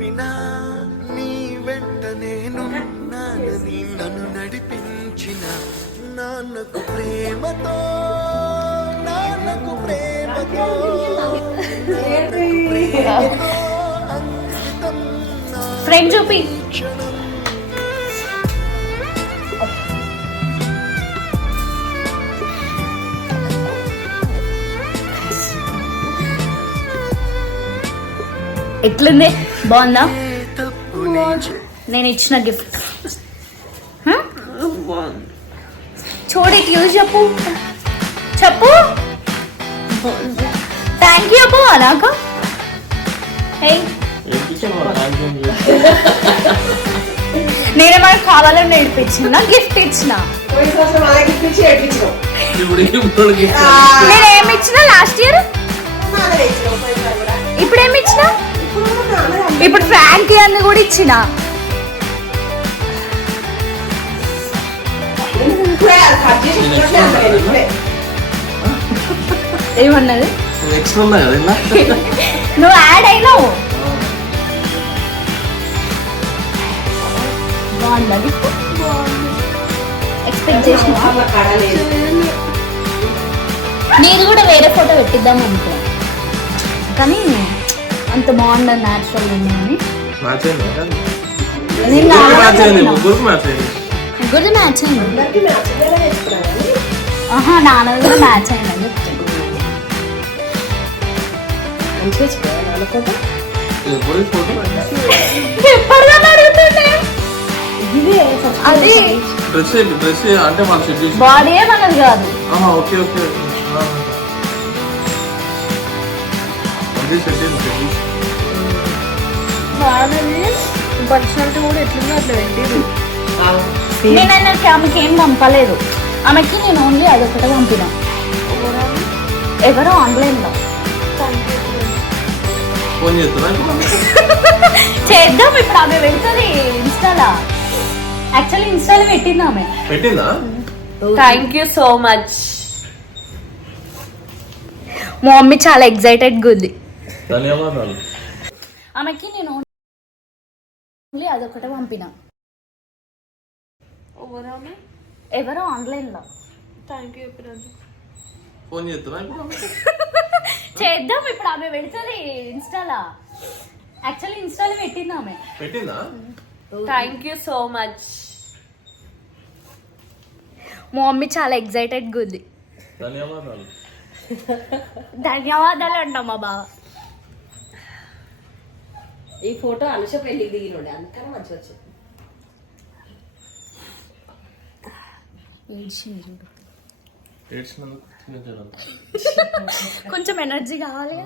చెప్పినా నీ వెంట నేనున్నానని నన్ను నడిపించిన నాన్నకు ప్రేమతో అంకితం ఫ్రెండ్ చూపి ఎట్లుంది బాగుందా నేను ఇచ్చిన గిఫ్ట్ చూడు ఇట్ యూజ్ చెప్పు చెప్పు థ్యాంక్ యూ అబ్బో అలాగా నేనేమైనా కావాలని నేర్పించిన గిఫ్ట్ ఇచ్చిన నేనేమి ఇచ్చిన లాస్ట్ ఇయర్ ఇప్పుడు ఏమి ఇచ్చిన ఇప్పుడు ఫ్రాంకీ అన్ని కూడా ఇచ్చిన ఏమన్నది నువ్వు యాడ్ అయినావు బాగుందా ఎక్స్పెక్ట్ చేసిన నేను కూడా వేరే ఫోటో పెట్టిద్దాం అనుకో కానీ అంత బాగుంది న్యాచురల్ ఉన్నాయని ముగ్గురు మ్యాచ్ అయింది నాన్నది కూడా మ్యాచ్ అయిందని అది బాడీ ఏమన్నది కాదు పర్సనాలిటీ కూడా ఎట్లుందో అట్లా పెట్టింది నేను అన్నకి ఆమెకి ఏం పంపలేదు ఆమెకి నేను ఓన్లీ అదొకటే పంపిన ఎవరో ఆన్లైన్లో చేద్దాం ఇప్పుడు ఆమె పెడుతుంది ఇన్స్టాలా యాక్చువల్లీ ఇన్స్టాలో పెట్టింది ఆమె థ్యాంక్ యూ సో మచ్ మా మమ్మీ చాలా ఎక్సైటెడ్గా ఉంది ఆమెకి నేను ఓన్లీ అదొకటే పంపిన ఎవరో ఆన్లైన్లో థ్యాంక్ యూ చేద్దాం ఇప్పుడు ఆమె పెడుతుంది ఇన్స్టాలా యాక్చువల్లీ ఇన్స్టాలో పెట్టింది ఆమె థ్యాంక్ యూ సో మచ్ మా మమ్మీ చాలా ఎక్సైటెడ్గా ఉంది ధన్యవాదాలు అంటాం మా బావ ఈ ఫోటో అనుష పెళ్లి దిగినండి అందుకని మంచి వచ్చింది కొంచెం ఎనర్జీ కావాలి